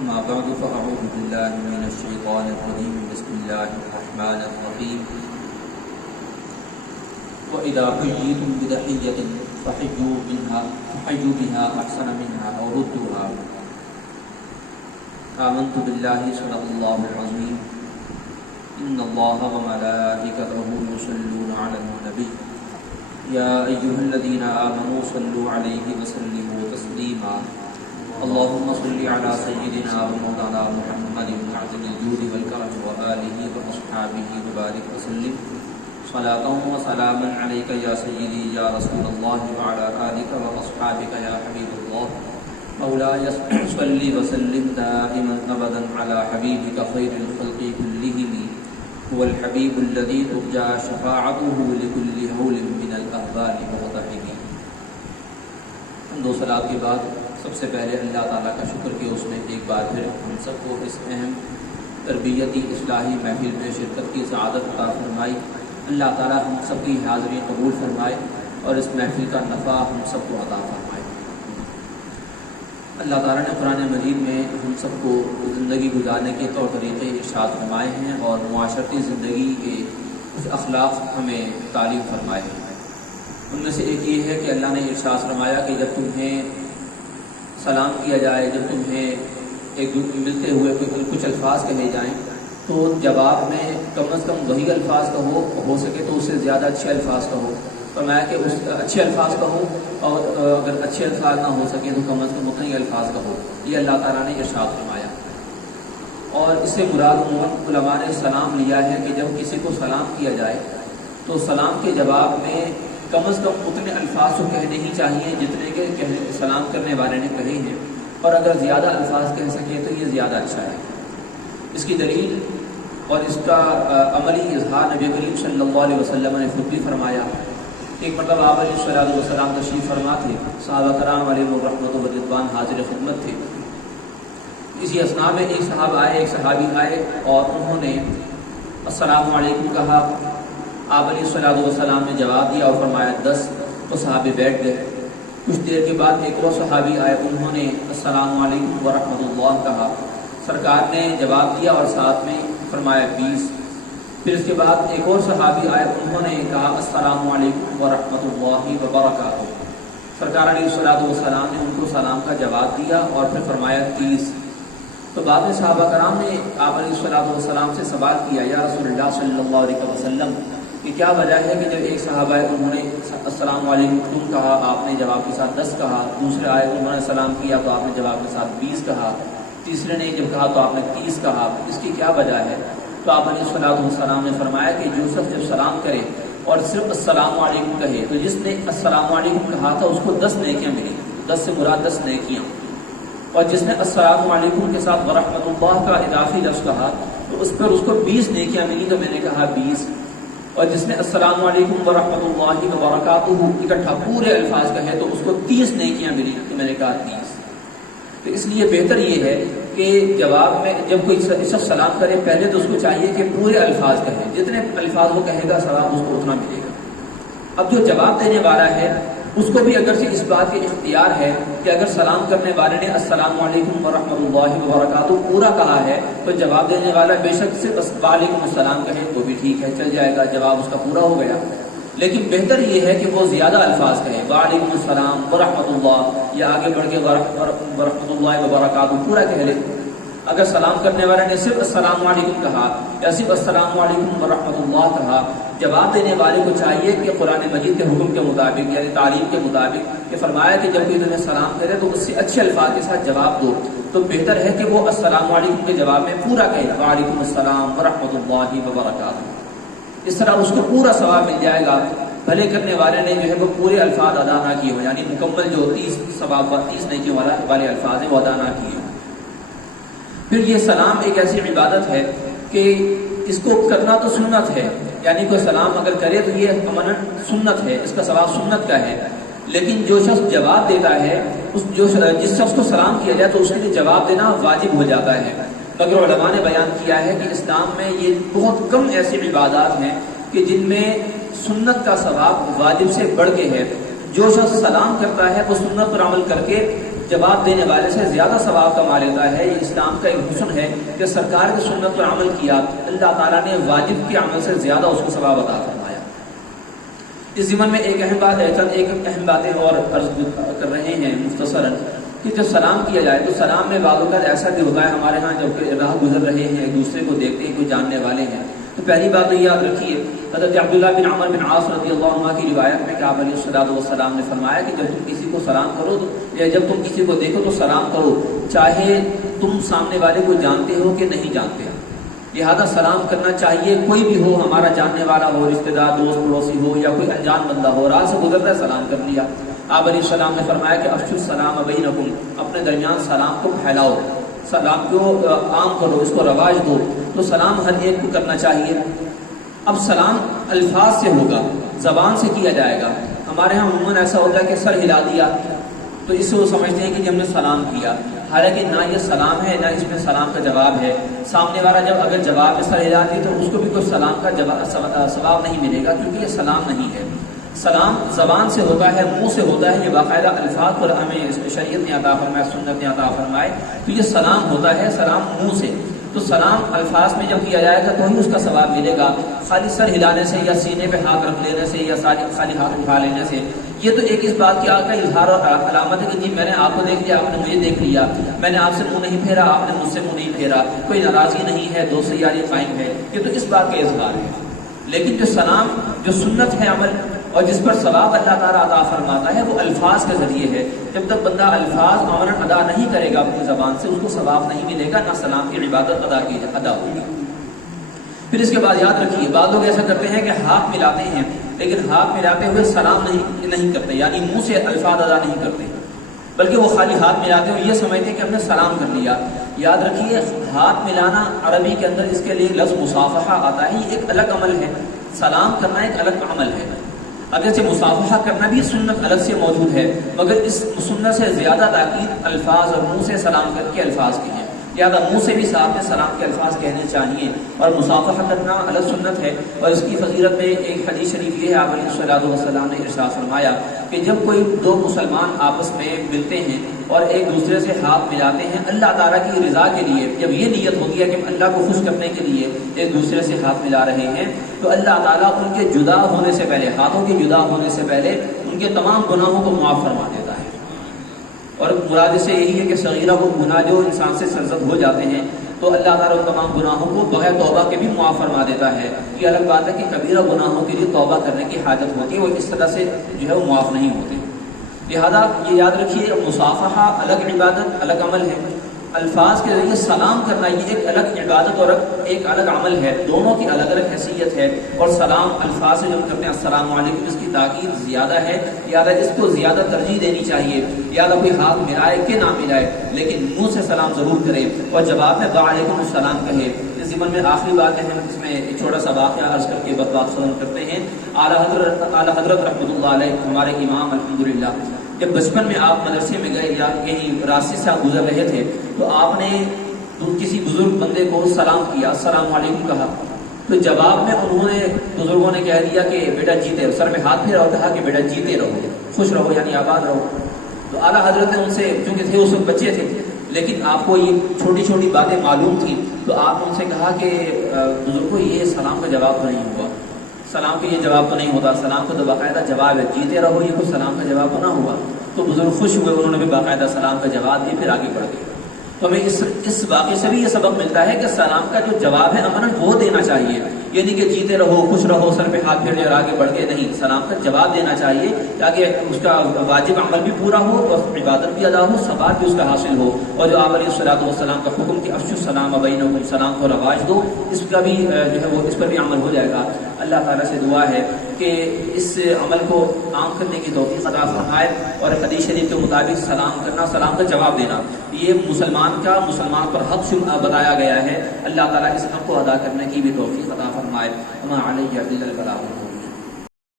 أما بعد فأعوذ بالله من الشيطان الرجيم بسم الله الرحمن الرحيم وإذا حييتم بتحية فحيوا بها أحسن منها أو ردوها آمنت بالله صدق الله العظيم إن الله وملائكته يصلون على النبي يا أيها الذين آمنوا صلوا عليه وسلموا تسليما اللهم صل على سيدنا ومولانا محمد معظم الجود والكرم وآله وأصحابه وبارك وسلم صلاة وسلاما عليك يا سيدي يا رسول الله وعلى آلك وأصحابك يا حبيب الله مولاي صل وسلم دائما أبدا على حبيبك خير الخلق كلهم هو الحبيب الذي ترجى شفاعته لكل هول من الأهوال وغضبه. دو صلات کے بعد سب سے پہلے اللہ تعالیٰ کا شکر کہ اس نے ایک بار پھر ہم سب کو اس اہم تربیتی اصلاحی محفل میں شرکت کی سعادت عطا فرمائی. اللہ تعالیٰ ہم سب کی حاضری قبول فرمائے اور اس محفل کا نفع ہم سب کو عطا فرمائے. اللہ تعالیٰ نے قرآن مجید میں ہم سب کو زندگی گزارنے کے طور طریقے ارشاد فرمائے ہیں اور معاشرتی زندگی کے کچھ اخلاق ہمیں تعلیم فرمائے ہیں. ان میں سے ایک یہ ہے کہ اللہ نے ارشاد فرمایا کہ جب تمہیں سلام کیا جائے، جب تمہیں ایک ملتے ہوئے کچھ الفاظ کہے جائیں تو جواب میں کم از کم وہی الفاظ کہو، ہو سکے تو اس سے زیادہ اچھے الفاظ کہو. فرمایا کہ اس اچھے الفاظ کہو اور اگر اچھے الفاظ نہ ہو سکیں تو کم از کم اتنے ہی الفاظ کہو. یہ اللہ تعالیٰ نے ارشاد فرمایا. اور اس سے مراد علماء نے سلام لیا ہے کہ جب کسی کو سلام کیا جائے تو سلام کے جواب میں کم از کم اتنے الفاظ تو کہنے ہی چاہیے جتنے کہ سلام کرنے والے نے کہے ہیں، اور اگر زیادہ الفاظ کہہ سکیں تو یہ زیادہ اچھا ہے. اس کی دلیل اور اس کا عملی اظہار نبی کریم صلی اللہ علیہ وسلم نے خود بھی فرمایا. ایک مرتبہ آپ علیہ السلام تشریف فرما تھے، صحابہ کرام علیہم الرحمۃ والرضوان حاضر خدمت تھے. اسی اثناء میں ایک صحابی آئے اور انہوں نے السلام علیکم کہا. آپ علیہ السلام نے جواب دیا اور فرمایا 10. تو صحابی بیٹھ گئے. کچھ دیر کے بعد ایک اور صحابی آئے، انہوں نے السلام علیکم ورحمۃ اللہ کہا. سرکار نے جواب دیا اور ساتھ میں فرمایا 20. پھر اس کے بعد ایک اور صحابی آئے، انہوں نے کہا السلام علیکم ورحمۃ اللہ وبرکاتہ. سرکار علیہ السلام نے ان کو سلام کا جواب دیا اور پھر فرمایا 30. تو بعد میں صحابہ کرام نے آپ علیہ السلام سے سوال کیا، یا رسول اللہ صلی اللہ علیہ وسلم کہ کیا وجہ ہے کہ جب ایک صحابہ آئے انہوں نے السلام علیکم کہا، آپ نے جواب کے ساتھ 10 کہا. دوسرے آئے انہوں نے سلام کیا تو آپ نے جواب کے ساتھ 20 کہا. تیسرے نے جب کہا تو آپ نے 30 کہا. اس کی کیا وجہ ہے؟ تو آپ علیہ السلام نے فرمایا کہ جو شخص جب سلام کرے اور صرف السلام علیکم کہے تو جس نے السلام علیکم کہا تھا اس کو 10 نیکیاں ملی. 10 سے مراد 10 نیکیاں. اور جس نے السلام علیکم کے ساتھ ورحمۃ اللہ کا اضافی لفظ کہا تو اس پر اس کو 20 نیکیاں ملی. تو میں نے کہا 20. اور جس نے السلام علیکم ورحمۃ اللہ وبرکاتہ اکٹھا پورے الفاظ کہے تو اس کو 30 نیکیاں ملی. تو میں نے کہا 30. تو اس لیے بہتر یہ ہے کہ جواب میں جب کوئی شخص سلام کرے پہلے تو اس کو چاہیے کہ پورے الفاظ کہے. جتنے الفاظ وہ کہے گا ثواب اس کو اتنا ملے گا. اب جو جواب دینے والا ہے اس کو بھی اگرچہ اس بات کے اختیار ہے کہ اگر سلام کرنے والے نے السلام علیکم ورحمۃ اللہ وبرکاتہ پورا کہا ہے تو جواب دینے والا بے شک سے بس وعلیکم السلام کہے تو بھی ٹھیک ہے، چل جائے گا، جواب اس کا پورا ہو گیا. لیکن بہتر یہ ہے کہ وہ زیادہ الفاظ کہے، وعلیکم السلام ورحمۃ اللہ، یا آگے بڑھ کے ورحمۃ اللہ وبرکاتہ پورا کہہ لے. اگر سلام کرنے والے نے صرف السلام علیکم کہا یا صرف السلام علیکم ورحمۃ اللہ کہا، جواب دینے والے کو چاہیے کہ قرآن مجید کے حکم کے مطابق یعنی تعلیم کے مطابق کہ فرمایا کہ جب کوئی تمہیں سلام کرے تو اس سے اچھے الفاظ کے ساتھ جواب دو. تو بہتر ہے کہ وہ السلام علیکم کے جواب میں پورا کہے وعلیکم السلام ورحمۃ اللہ وبرکاتہ. اس طرح اس کو پورا ثواب مل جائے گا، بھلے کرنے والے نے جو ہے وہ پورے الفاظ ادا نہ کیے ہو، یعنی مکمل جو 30 ثواب 30 نیکی والے الفاظ ہیں وہ ادا نہ کیے ہوں. پھر یہ سلام ایک ایسی عبادت ہے کہ اس کو کرنا تو سنت ہے، یعنی کوئی سلام اگر کرے تو یہ عملاً سنت ہے، اس کا ثواب سنت کا ہے. لیکن جو شخص جواب دیتا ہے جس شخص کو سلام کیا جائے تو اس کے لیے جواب دینا واجب ہو جاتا ہے. مگر علماء نے بیان کیا ہے کہ اسلام میں یہ بہت کم ایسی عبادات ہیں کہ جن میں سنت کا ثواب واجب سے بڑھ کے ہے. جو شخص سلام کرتا ہے وہ سنت پر عمل کر کے جواب دینے والے سے زیادہ ثواب کما لیتا ہے۔ یہ اسلام کا ایک حسن ہے کہ سرکار کی سنت پر عمل کیا، اللہ تعالیٰ نے واجب کے عمل سے زیادہ اس کو ثواب عطا فرمایا۔ اس ضمن میں ایک اہم باتیں اور عرض کر رہے ہیں مختصراً کہ جب سلام کیا جائے تو سلام میں بعض اوقات ایسا بھی ہوتا ہے ہمارے ہاں جب راہ گزر رہے ہیں ایک دوسرے کو دیکھتے ہیں کوئی جاننے والے ہیں تو پہلی بات تو یاد رکھیے حضرت عبداللہ بن عمر بن عاص رضی اللہ عنہ کی روایت میں کہ آپ علیہ الصلوۃ والسلام نے فرمایا کہ جب تم کسی کو سلام کرو یا جب تم کسی کو دیکھو تو سلام کرو، چاہے تم سامنے والے کو جانتے ہو کہ نہیں جانتے ہو۔ لہذا سلام کرنا چاہیے، کوئی بھی ہو، ہمارا جاننے والا ہو، رشتہ دار، دوست پڑوسی ہو یا کوئی انجان بندہ ہو، راہ سے گزرتا ہے سلام کر لیا۔ آپ علیہ السلام نے فرمایا کہ افشوا السلام بینکم، اپنے درمیان سلام کو پھیلاؤ، سلام کو عام کرو، اس کو رواج دو۔ تو سلام ہر ایک کو کرنا چاہیے۔ اب سلام الفاظ سے ہوگا، زبان سے کیا جائے گا۔ ہمارے ہاں عموماً ایسا ہوتا ہے کہ سر ہلا دیا تو اس سے وہ سمجھتے ہیں کہ ہم نے سلام کیا، حالانکہ نہ یہ سلام ہے نہ اس میں سلام کا جواب ہے۔ سامنے والا جب اگر جواب میں سر ہلا دی تو اس کو بھی کوئی سلام کا ثواب نہیں ملے گا، کیونکہ یہ سلام نہیں ہے۔ سلام زبان سے ہوتا ہے، منہ سے ہوتا ہے، یہ باقاعدہ الفاظ پر ہمیں اس میں شریعت نے عطا فرمایا، سنت نے عطا فرمائے، تو یہ سلام ہوتا ہے، سلام منہ سے۔ تو سلام الفاظ میں جب کیا جائے گا تو ہی اس کا ثواب ملے گا، خالی سر ہلانے سے یا سینے پہ ہاتھ رکھ لینے سے یا خالی ہاتھ اٹھا لینے سے۔ یہ تو ایک اس بات کی کا اظہار اور علامت ہے کہ جی میں نے آپ کو دیکھ لیا، آپ نے مجھے دیکھ لیا، میں نے آپ سے منہ نہیں پھیرا، آپ نے مجھ سے منہ نہیں پھیرا، کوئی ناراضگی نہیں ہے، دوستی یاری قائم ہے، یہ تو اس بات کا اظہار ہے۔ لیکن جو سلام جو سنت ہے عمل اور جس پر ثواب اللہ تعالیٰ عطا فرماتا ہے وہ الفاظ کے ذریعے ہے۔ جب تک بندہ الفاظ عملاً ادا نہیں کرے گا اپنی زبان سے، اس کو ثواب نہیں ملے گا، نہ سلام کی عبادت ادا ہوگی۔ پھر اس کے بعد یاد رکھیے بعض لوگ ایسا کرتے ہیں کہ ہاتھ ملاتے ہیں لیکن ہاتھ ملاتے ہوئے سلام نہیں کرتے، یعنی منہ سے الفاظ ادا نہیں کرتے، بلکہ وہ خالی ہاتھ ملاتے ہوئے یہ سمجھتے ہیں کہ ہم نے سلام کر لیا۔ یاد رکھیے ہاتھ ملانا عربی کے اندر اس کے لیے لفظ مصافحہ آتا ہے، یہ ایک الگ عمل ہے، سلام کرنا ایک الگ عمل ہے۔ اگرچہ مصافحہ کرنا بھی سنت الگ سے موجود ہے، مگر اس سنت سے زیادہ تاکید الفاظ اور منہ سے سلام کر کے الفاظ کی ہے، لہٰذا منہ سے بھی ساتھ میں سلام کے الفاظ کہنے چاہیے، اور مصافحہ کرنا الگ سنت ہے۔ اور اس کی فضیلت میں ایک حدیث شریف یہ ہے، آپ علیہ الصلوۃ والسلام نے ارشاد فرمایا کہ جب کوئی دو مسلمان آپس میں ملتے ہیں اور ایک دوسرے سے ہاتھ ملاتے ہیں اللہ تعالیٰ کی رضا کے لیے، جب یہ نیت ہوتی ہے کہ اللہ کو خوش کرنے کے لیے ایک دوسرے سے ہاتھ ملا رہے ہیں، تو اللہ تعالیٰ ان کے جدا ہونے سے پہلے، ہاتھوں کے جدا ہونے سے پہلے ان کے تمام گناہوں کو معاف فرما دیتا ہے۔ اور مراد سے یہی ہے کہ صغیرہ وہ گناہ جو انسان سے سرزد ہو جاتے ہیں تو اللہ تعالیٰ ان تمام گناہوں کو بغیر توبہ کے بھی معاف فرما دیتا ہے۔ یہ الگ بات ہے کہ کبیرہ گناہوں کے لیے توبہ کرنے کی حاجت ہوتی ہے، وہ اس طرح سے جو ہے وہ معاف نہیں ہوتے۔ لہذا یہ یاد رکھیے مصافحہ الگ عبادت الگ عمل ہے، الفاظ کے ذریعے سلام کرنا یہ ایک الگ عبادت اور ایک الگ عمل ہے، دونوں کی الگ الگ حیثیت ہے۔ اور سلام الفاظ سے جو ہم کرتے ہیں السلام علیکم، اس کی تاکید زیادہ ہے، لہٰذا اس کو زیادہ ترجیح دینی چاہیے، لہٰذا کوئی ہاتھ ملائے کہ نہ ملائے لیکن منہ سے سلام ضرور کرے اور جواب میں وعلیکم السلام کہے۔ اس ضمن میں آخری بات ہے، ہم اس میں ایک چھوٹا سا واقعہ عرض کر کے بات ختم کرتے ہیں۔ اعلیٰ حضرت رحمۃ اللہ علیہ ہمارے امام الحمدللہ، جب بچپن میں آپ مدرسے میں گئے یا کہیں راستے سے آپ گزر رہے تھے تو آپ نے کسی بزرگ بندے کو سلام کیا، السلام علیکم کہا، تو جواب میں انہوں نے بزرگوں نے کہہ دیا کہ بیٹا جیتے رہو، سر میں ہاتھ پھیرا اور کہا کہ بیٹا جیتے رہو، خوش رہو، یعنی آباد رہو۔ تو اعلیٰ حضرت نے ان سے، چونکہ تھے اس وقت بچے تھے لیکن آپ کو یہ چھوٹی چھوٹی باتیں معلوم تھیں، تو آپ ان سے کہا کہ بزرگوں یہ سلام کا جواب تو نہیں ہوا، سلام کا یہ جواب تو نہیں ہوتا، سلام کا تو باقاعدہ جواب ہے، جیتے رہو، یہ کوئی سلام کا جواب تو نہ ہوا۔ تو بزرگ خوش ہوئے، انہوں نے بھی باقاعدہ سلام کا جواب دیا، پھر آگے بڑھ گئے۔ تو ہمیں اس واقعے سے بھی یہ سبق ملتا ہے کہ سلام کا جو جواب ہے امن وہ دینا چاہیے، یہ نہیں کہ جیتے رہو، خوش رہو، سر پہ ہاتھ پھیر لے اور آگے بڑھ کے نہیں، سلام کا جواب دینا چاہیے تاکہ اس کا واجب عمل بھی پورا ہو اور عبادت بھی ادا ہو، ثواب بھی اس کا حاصل ہو۔ اور جو آپ علیہ الصلوۃ والسلام کا حکم کہ افشوا السلام بینکم، سلام کو رواج دو، اس کا بھی جو ہے وہ اس پر بھی عمل ہو جائے گا۔ اللہ تعالیٰ سے دعا ہے کہ اس عمل کو عام کرنے کی توفیق عطا فرمائے، اور حدیث شریف کے مطابق سلام کرنا، سلام کا جواب دینا، یہ مسلمان پر حق بتایا گیا ہے۔ اللہ تعالیٰ اس حق کو ادا کرنے کی بھی توفیق عطا فرمائے۔ وما علیہ الا البلاغ۔